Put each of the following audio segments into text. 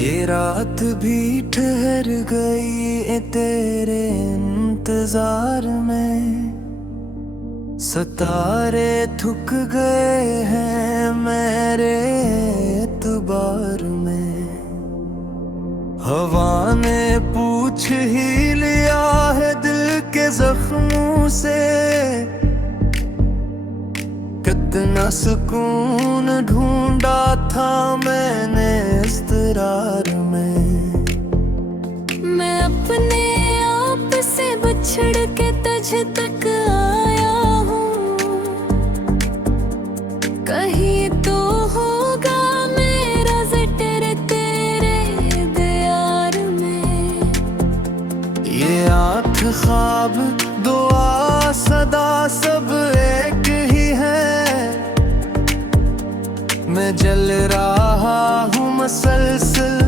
ये रात भी ठहर गई तेरे इंतजार में, सितारे थक गए हैं मेरे एतबार में। हवा ने पूछ ही लिया है दिल के जख्मों से, कितना सुकून ढूंढा था मैंने इस्तरार में। मैं अपने आप से बिछड़ के तुझ तक आया हूँ, कहीं तो होगा मेरा जिक्र तेरे दयार में। ये आँख ख्वाब दुआ सदा सब एक ही है, मैं जल रहा हूँ मसलसल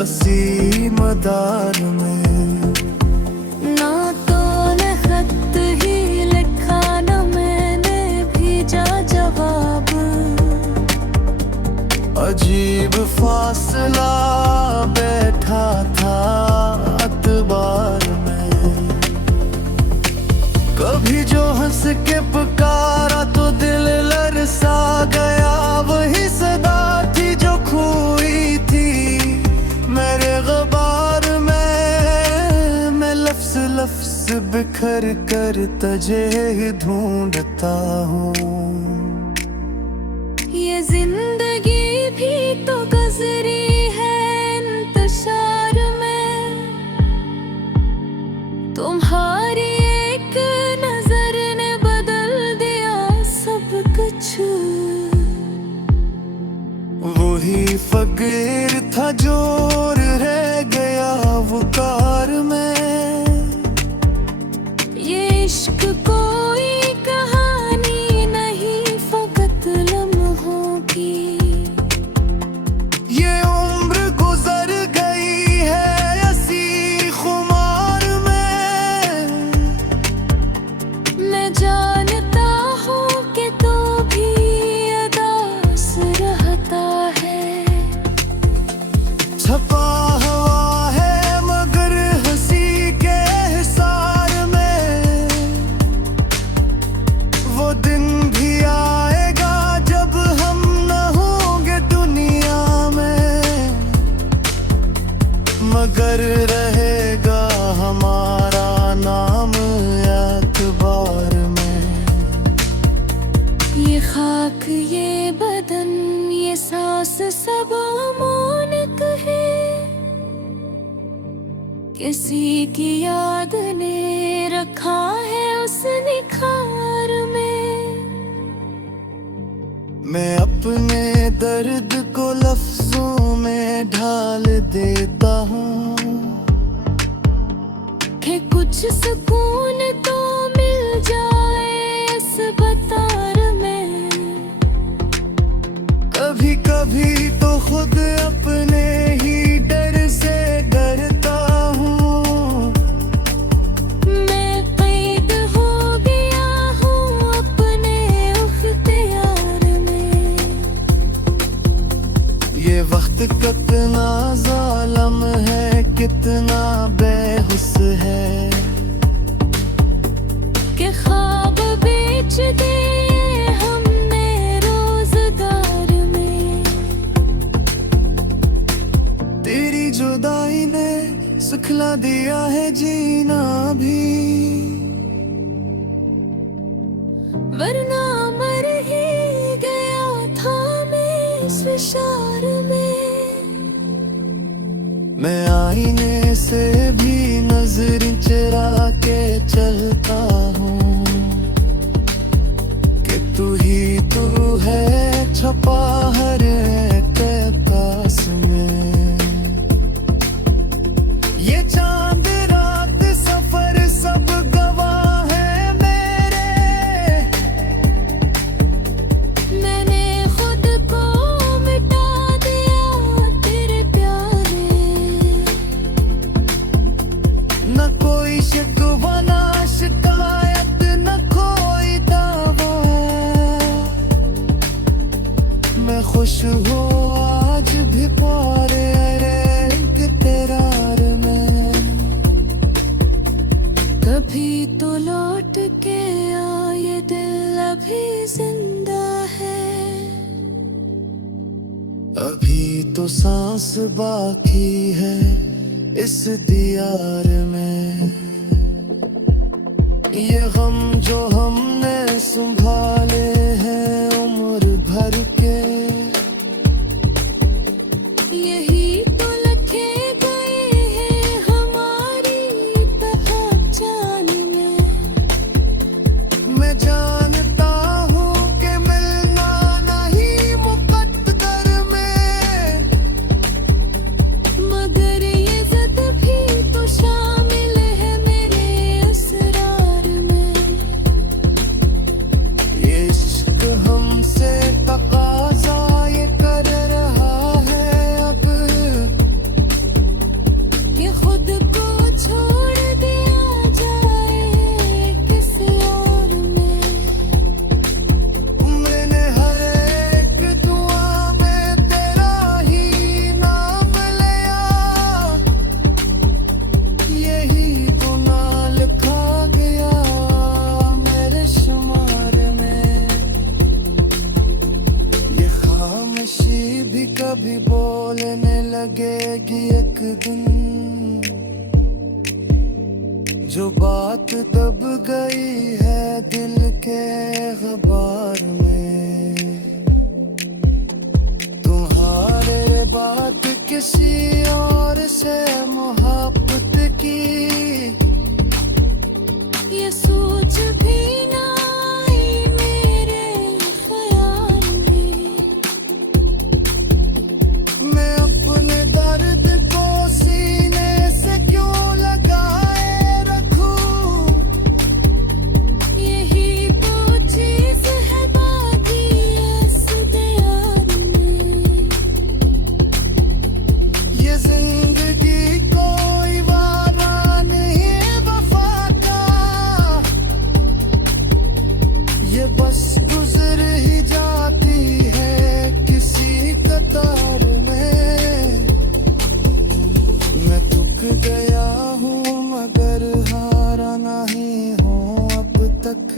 असीम मदार में। ना तो न खत ही लिखा न मैंने भेजा जवाब, अजीब फासला बैठा था अतबार में। कभी जो हंस के पुकारा तो दिल लरसा गया, वही सदा थी जो खोई थी मेरे ग़बार में। मैं लफ्ज़ लफ्ज़ बिखर कर तुझे ढूंढता हूँ। ये जिंदगी भी तो गुजरी है इंतशार में, तुम्हारी एक नजर ने बदल दिया सब कुछ। वही फकीर था जो रह गया वो कार में। ये इश्क कोई कहानी नहीं फकत लम्हों की, ये उम्र गुजर गई है ऐसी खुमार में। मैं जानता हूँ कि तू भी अदास रहता है। छपा हुआ है मगर हंसी के हिसार में, वो दिन भी आएगा जब हम न होंगे दुनिया में, मगर रहेगा हमारा नाम अखबार में। ये खाक ये बदन ये सांस सब अमानत है, किसी की याद ने रखा है उस निखार में। मैं अपने दर्द को लफ्जों में ढाल देता हूँ, कि कुछ सुकून तो मिल जाए इस बतार में। कभी कभी तो खुद अपने ही डर से डरता हूँ। मैं कैद हो गया हूँ अपने इख्तियार में। ये वक्त कितना जालिम है, कितना बेहुस है, कि ख्वाब बेच दिए हमने रोजगार में। तेरी जुदाई ने सिखला दिया है जीना भी, वरना मर ही गया था मैं इस विशार में। मैं आईने से भी नजरें चुरा के चलता हूँ, कि तू ही तू है छपा हर एक पास में। ये चांद रात सफर सब गवाह है मेरे, मैंने खुद को मिटा दिया तेरे प्यारे। न कोई शिकवा ना शिकायत तो सांस बाकी है इस दीवार में। ये गम जो हमने संभाले हैं उम्र भर के, यही तो लिखे गए हैं हमारी पहचान में। मैं जानता हूँ कि मिलना नहीं मुकद्दर में, मगर ये ज़द भी तो शामिल है मेरे असरार में। ये इश्क हमसे तकाज़ा ये कर रहा है अब, ये खुद को छोड़ दिया जाए किसी और में। मैंने हर एक दुआ में तेरा ही नाम लिया, यही गुनाह लिखा गया मेरे शुमार में। ये खामोशी भी कभी बोलने लगेगी एक दिन, जो बात दब गई है दिल के गबार में। तुम्हारे बाद किसी और से मोहब्बत की ये सोच भी ना आई मेरे ख्याल में। मैं अपने दर्द को सीने से क्यों लगाए रखूं, यही तो चीज़ है बाकी इस दीवार में। ये जिंदगी कोई वादा नहीं वफा का, ये बस गुजर ही जाती है किसी कतार में। मैं थक गया हूँ मगर हारा नहीं हूँ अब तक,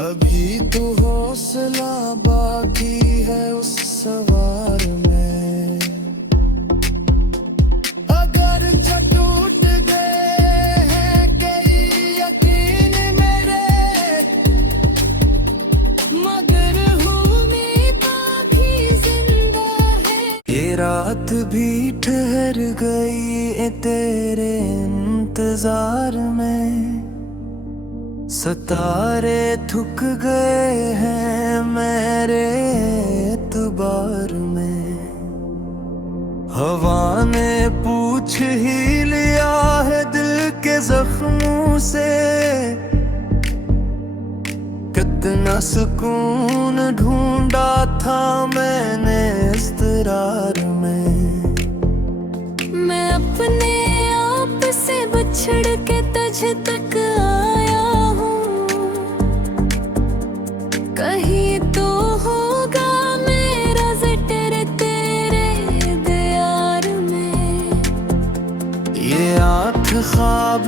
अभी तो हौसला बाकी है उस सवार में। अगर टूट गए हैं कई यकीन मेरे, मगर हूँ मैं बाकी जिंदा है। ये रात भी ठहर गई तेरे इंतजार में, सितारे थक गए हैं मेरे एतबार में। हवा ने पूछ ही लिया है दिल के जख्मों से, कितना सुकून ढूंढा था मैंने इज़्तिरार में। मैं अपने आप से बिछड़ के तुझ तक आया हूँ, कहीं तो होगा मेरा जिक्र तेरे दीवार में। ये आँख ख्वाब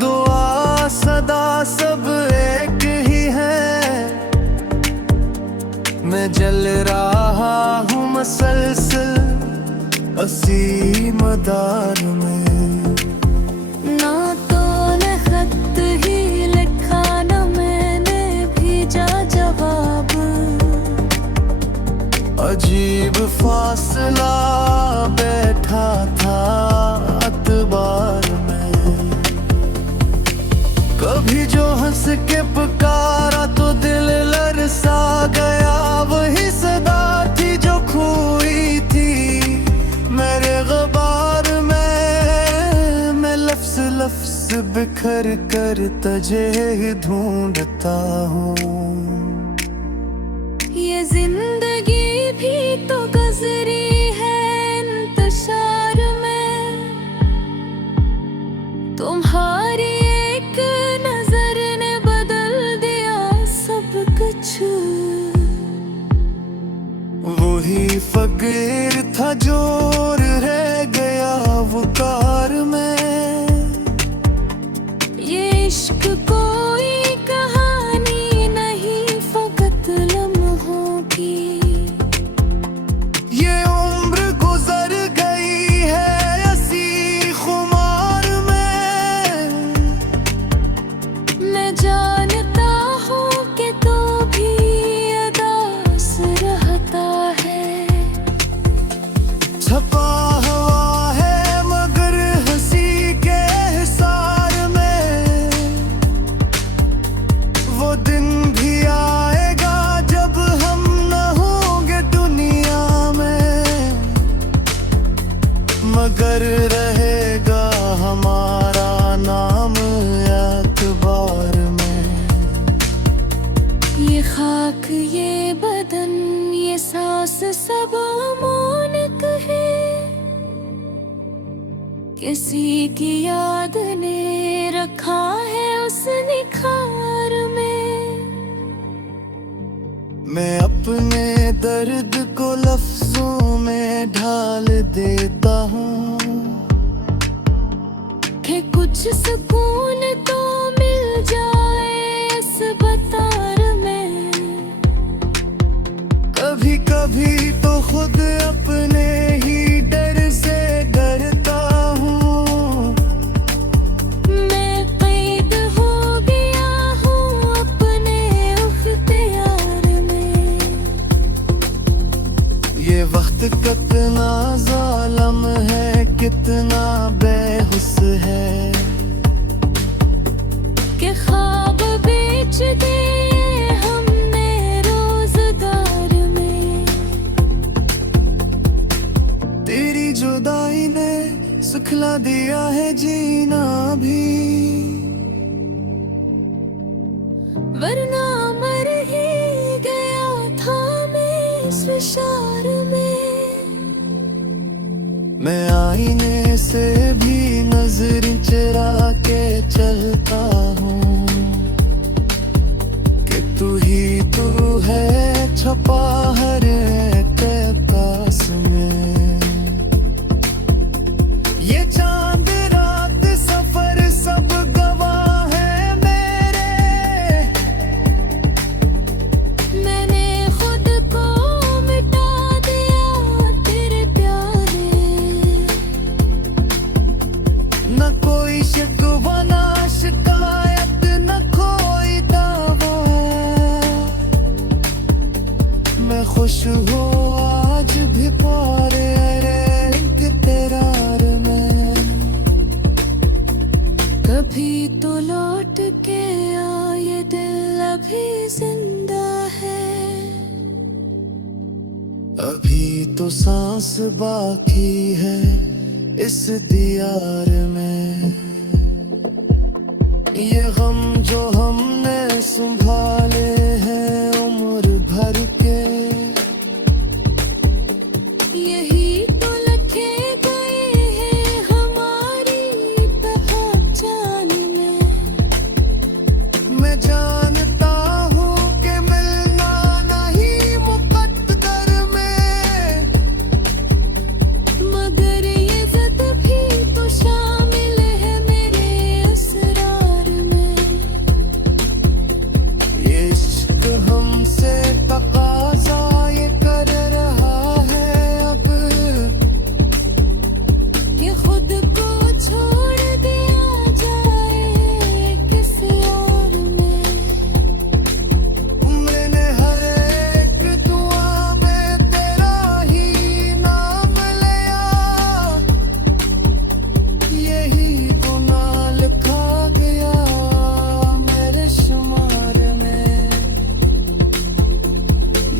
दुआ सदा सब एक ही है, मैं जल रहा हूँ मसलसल असीम मदार में। ना तो ने खत ही लिखा ना मैंने भेजा जवाब, अजीब फासला बैठा था अतबार में। कभी जो हंस के पुकारा तो दिल लरसा गया, वही सदा थी जो खोई थी मेरे गबार में। मैं लफ्ज़ लफ्ज़ बिखर कर तुझे ढूंढता हूँ। ये जिंदगी भी तो गुजरी है इंतशार में। तुम्हारी एक नजर ने बदल दिया सब कुछ। वही फकीर था जो रह गया वो कार में। ये इश्क कोई कहानी नहीं, फकत लम्हों की। मगर रहेगा हमारा नाम अखबार में। ये खाक ये बदन ये सांस सब अमोनिक है, किसी की याद ने रखा है उस निखार में। मैं अपने दर्द को लफ्जों में ढाल देता हूँ कि कुछ सुकून तो मिल जाए इस बतार में। कभी कभी तो खुद अपने ही डर से डरता हूँ। मैं कैद हो गया हूँ अपने इख्तियार में। ये वक्त कितना जालिम है, कितना बेहुस है कि ख्वाब बेच दिए हमने रोजगार में। तेरी जुदाई ने सुखला दिया है जीना भी, वरना मर ही गया था मैं इस विशार में। मैं आईने से भी नजरें चुरा के चलता हूँ कि तू ही तू है छुपा हर एक पास में। ये चांद रात सफर सब गवाह है मेरे। मैंने खुद को मिटा दिया तेरे प्यारे। न कोई शिकवा ना शिकायत न कोई दावा। मैं खुश हूँ आज भी पारे तेरार में। कभी तो लौट के आ ये दिल अभी जिंदा है। अभी तो सांस बाकी है इस दियार में। ये गम जो हमने संभाले हैं उम्र भर के, यही तो लिखे गए हैं हमारी पहचान में। मैं जानता हूँ कि मिलना नहीं मुकद्दर में, मगर ये ज़द भी तो शामिल है मेरे असरार में। ये इश्क हमसे तकाजा ये कर रहा है अब। ये खुद को छोड़ दिया जाए किसी और में। मैंने हर एक दुआ में तेरा ही नाम लिया, यही तो ना लिखा गया मेरे शुमार में।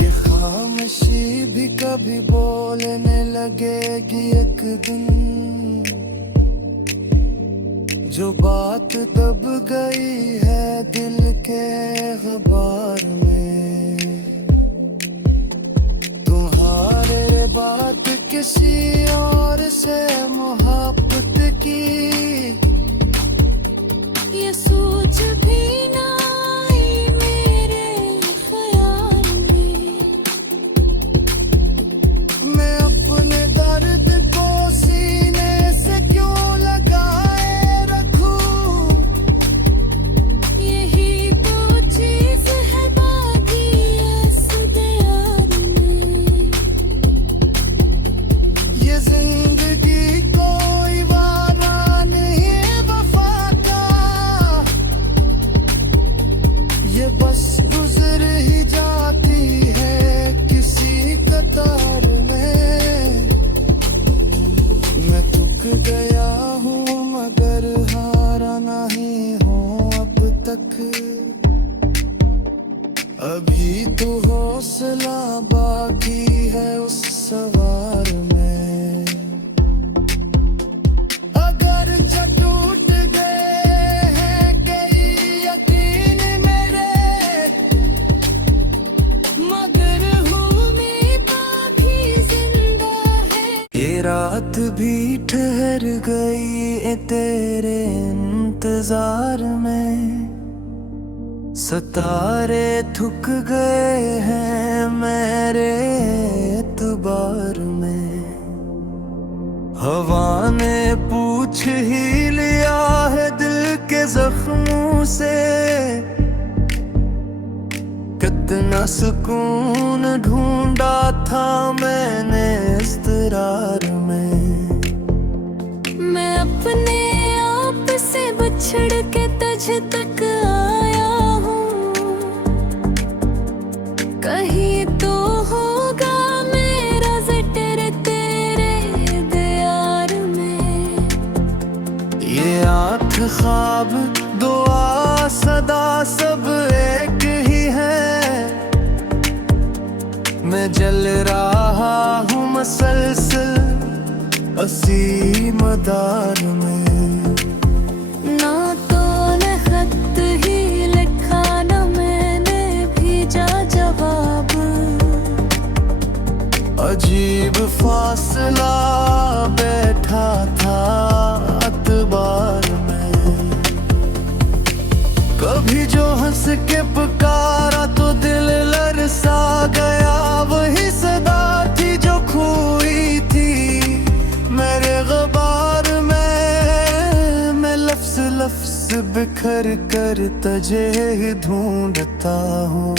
ये खामोशी भी कभी बोलने लगेगी एक दिन, जो बात दब गई है दिल के गबार में। तुम्हारे बाद किसी और से मोहब्बत की ये सोच भी ना आई मेरे ख्याल में। मैं अपने दर्द को सीने से क्यों लगाए रखूं। यही तो चीज है बाकी इस दियार में। ये जिंदगी कोई वादा नहीं वफा का, ये बस गुजर ही जाती है किसी कतार में। मैं थक गया हूँ मगर हारा नहीं हूँ अब तक। अभी तो हौसला बाकी है उस सवार में। ये रात भी ठहर गई तेरे इंतजार में, सितारे थक गए हैं मेरे एतबार में। हवा ने पूछ ही लिया है दिल के जख्मों से, कितना सुकून ढूंढा था मैंने इस्तरार में। मैं अपने आप से बिछड़ के तुझ तक आया हूँ, कहीं तो होगा मेरा जिक्र तेरे दयार में। ये आँख ख्वाब दुआ सदा सब एक ही है, मैं जल रहा हूँ मसलसल असी मदार में। ना तो न खत ही लिखा न मैंने भेजा जवाब, अजीब फासला बैठा था अतबार में। कभी जो हंस के पुकारा तो दिल लरसा गया, वही सदा थी जो खोई थी मेरे ग़बार में। मैं लफ्ज़ लफ्ज़ बिखर कर तुझे ढूंढता हूँ।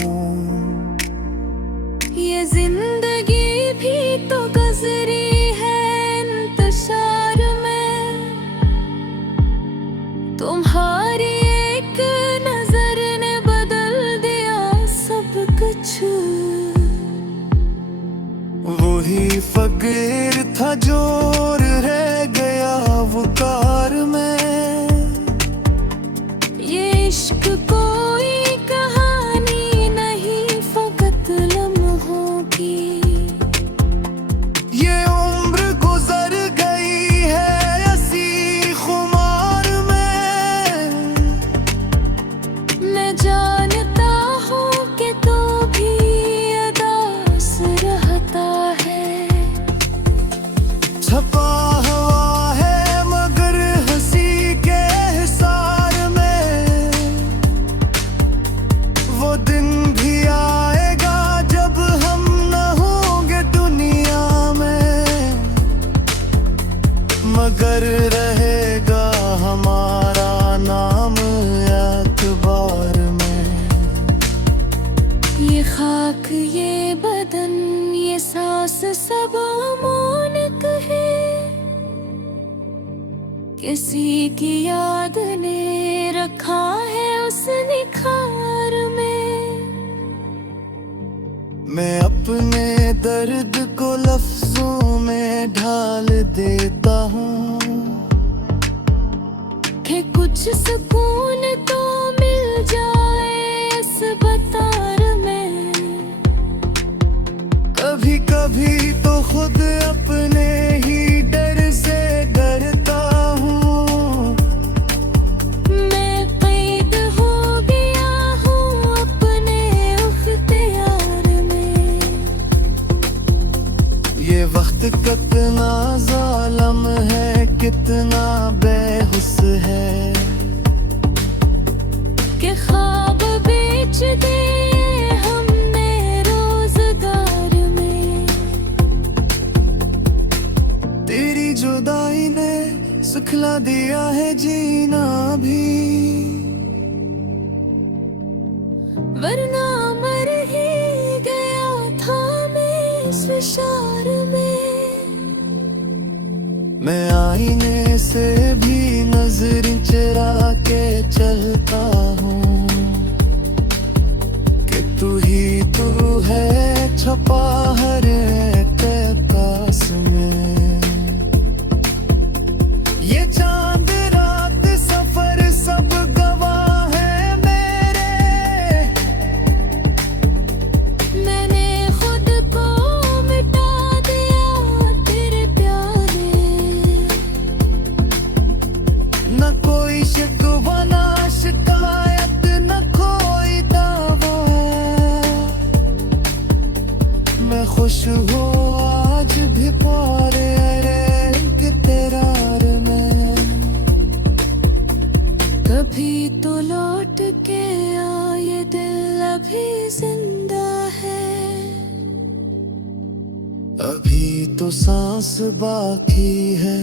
ये जिंदगी भी तो गुजरी है इंतशार में, तुम्हारी एक नजर ने बदल दिया सब कुछ। वही फकीर था जो रह गया वो कार में। ये इश्क कोई कहानी नहीं फकत लम्हों की, ये उम्र गुजर गई है ऐसी खुमार में। मैं जानता हूँ कि तू भी अदास रहता है। छपा हुआ है मगर हंसी के हिसार में, वो दिन भी आएगा जब हम न होंगे दुनिया में, मगर रहेगा हमारा नाम अखबार में। ये खाक ये बदन ये सांस सब अमानत है, किसी की याद ने रखा है उस निखार में। मैं अपने दर्द को लफ्जों में ढाल देता हूँ, कि कुछ सुकून तो मिल जाए इस बतार में। कभी कभी तो खुद अपने ही डर से डरता हूँ। मैं कैद हो गया हूँ अपने इख्तियार में। ये वक्त कितना जालिम है, कितना बेहुस है, कि ख्वाब बेच दिए हमने रोजगार में। तेरी जुदाई ने सुखला दिया है जीना भी, वरना मर ही गया था मैं इस विशार में। मैं आईने से भी नजरें चुरा के चलता हूँ, कि तू ही तू है छपा हर एक पास में। ये चांद रात सफर सब गवाह है मेरे, मैंने खुद को मिटा दिया तेरे प्यारे। न कोई शिकवा ना शिकायत अभी तो सांस बाकी है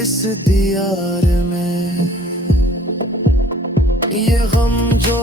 इस दीवार में, ये गम जो